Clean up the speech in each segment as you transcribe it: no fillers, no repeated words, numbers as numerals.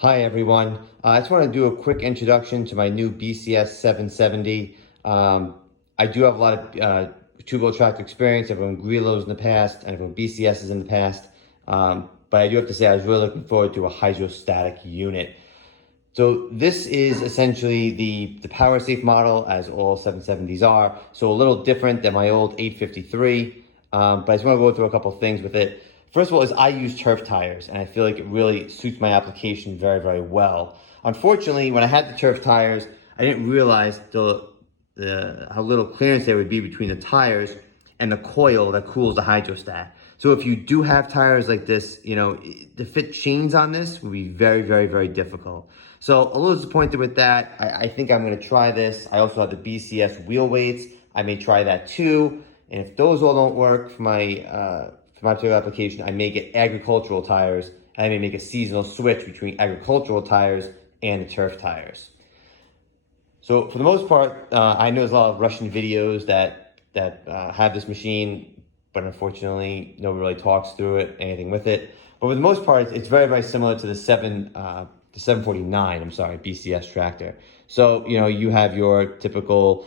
Hi everyone. I just want to do a quick introduction to my new BCS 770. I do have a lot of two-wheel tractor experience. I've run Grelos in the past and I've run BCSs in the past. But I do have to say I was really looking forward to a hydrostatic unit. So this is essentially the power safe model, as all 770s are. So a little different than my old 853. But I just want to go through a couple things with it. First of all, is I use turf tires, and I feel like it really suits my application very, very well. Unfortunately, when I had the turf tires, I didn't realize how little clearance there would be between the tires and the coil that cools the hydrostat. So if you do have tires like this, to fit chains on this would be very, very, very difficult. So a little disappointed with that. I think I'm going to try this. I also have the BCS wheel weights. I may try that too. And if those all don't work for my particular application, I may get agricultural tires, and I may make a seasonal switch between agricultural tires and the turf tires. So for the most part, I know there's a lot of Russian videos that have this machine, but unfortunately, nobody really talks through it, anything with it. But for the most part, it's very, very similar to the 749, BCS tractor. So, you have your typical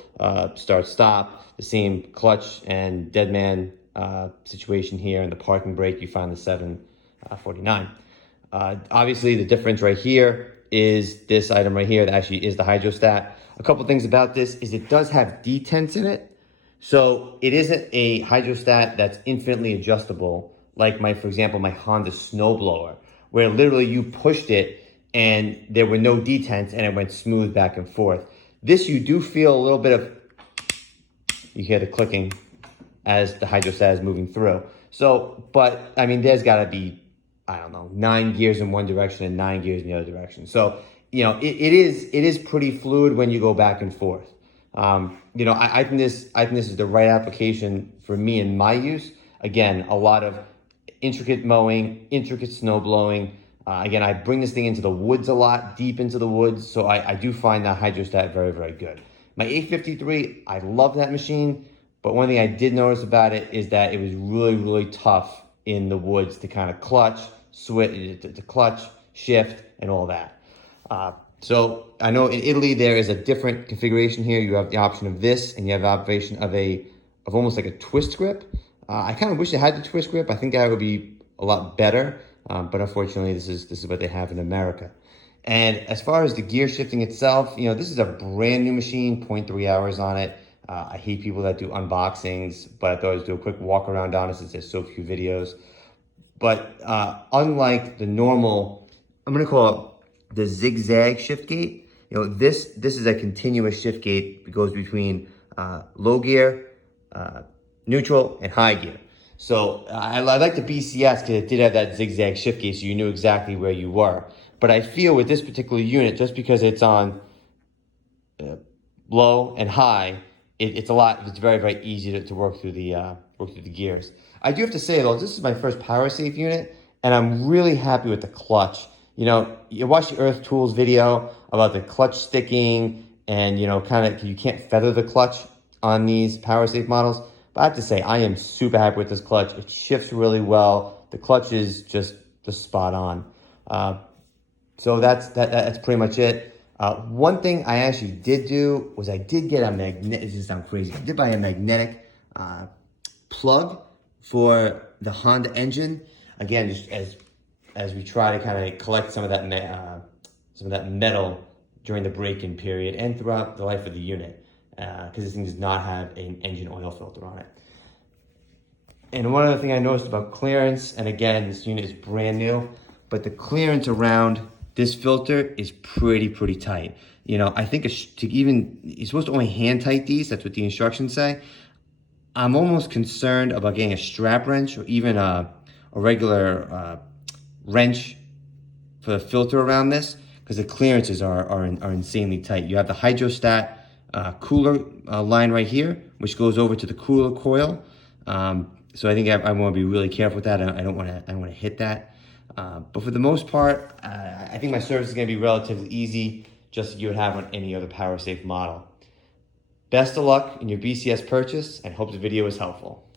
start-stop, the same clutch and deadman situation here. In the parking brake, you find the 749. Obviously, the difference right here is this item right here that actually is the hydrostat. A couple things about this is it does have detents in it. So it isn't a hydrostat that's infinitely adjustable, like for example, my Honda snowblower, where literally you pushed it and there were no detents and it went smooth back and forth. This, you do feel a little bit of, you hear the clicking as the hydrostat is moving through. So, but I mean, there's gotta be, I don't know, 9 gears in one direction and 9 gears in the other direction. So, it is pretty fluid when you go back and forth. I think this is the right application for me in my use. Again, a lot of intricate mowing, intricate snow blowing. Again, I bring this thing into the woods a lot, deep into the woods. So I do find that hydrostat very, very good. My 853, I love that machine. But one thing I did notice about it is that it was really, really tough in the woods to kind of clutch, switch, to clutch, shift, and all that. So I know in Italy there is a different configuration here. You have the option of this, and you have the option of almost like a twist grip. I kind of wish it had the twist grip. I think that would be a lot better, but unfortunately, this is what they have in America. And as far as the gear shifting itself, this is a brand new machine, 0.3 hours on it. I hate people that do unboxings, but I thought I'd do a quick walk around on it since there's so few videos. But unlike the normal, I'm gonna call it the zigzag shift gate. This is a continuous shift gate. It goes between low gear, neutral, and high gear. So I like the BCS because it did have that zigzag shift gate, so you knew exactly where you were. But I feel with this particular unit, just because it's on low and high, it's very, very easy to work through the gears. I do have to say though, this is my first power safe unit, and I'm really happy with the clutch. You watch the Earth Tools video about the clutch sticking and, kind of, you can't feather the clutch on these power safe models. But I have to say, I am super happy with this clutch. It shifts really well. The clutch is just spot on. So that's pretty much it. One thing I actually did do was I did get a magnetic, this is sound crazy, I did buy a magnetic plug for the Honda engine. Again, just as we try to kind of collect some of that metal during the break-in period and throughout the life of the unit, because this thing does not have an engine oil filter on it. And one other thing I noticed about clearance, and again, this unit is brand new, but the clearance around this filter is pretty tight. I think you're supposed to only hand tight these. That's what the instructions say. I'm almost concerned about getting a strap wrench or even a regular wrench for the filter around this, because the clearances are insanely tight. You have the hydrostat cooler line right here, which goes over to the cooler coil. So I think I want to be really careful with that. I don't want to hit that. But for the most part, I think my service is going to be relatively easy, just like you would have on any other power safe model. Best of luck in your BCS purchase, and hope the video was helpful.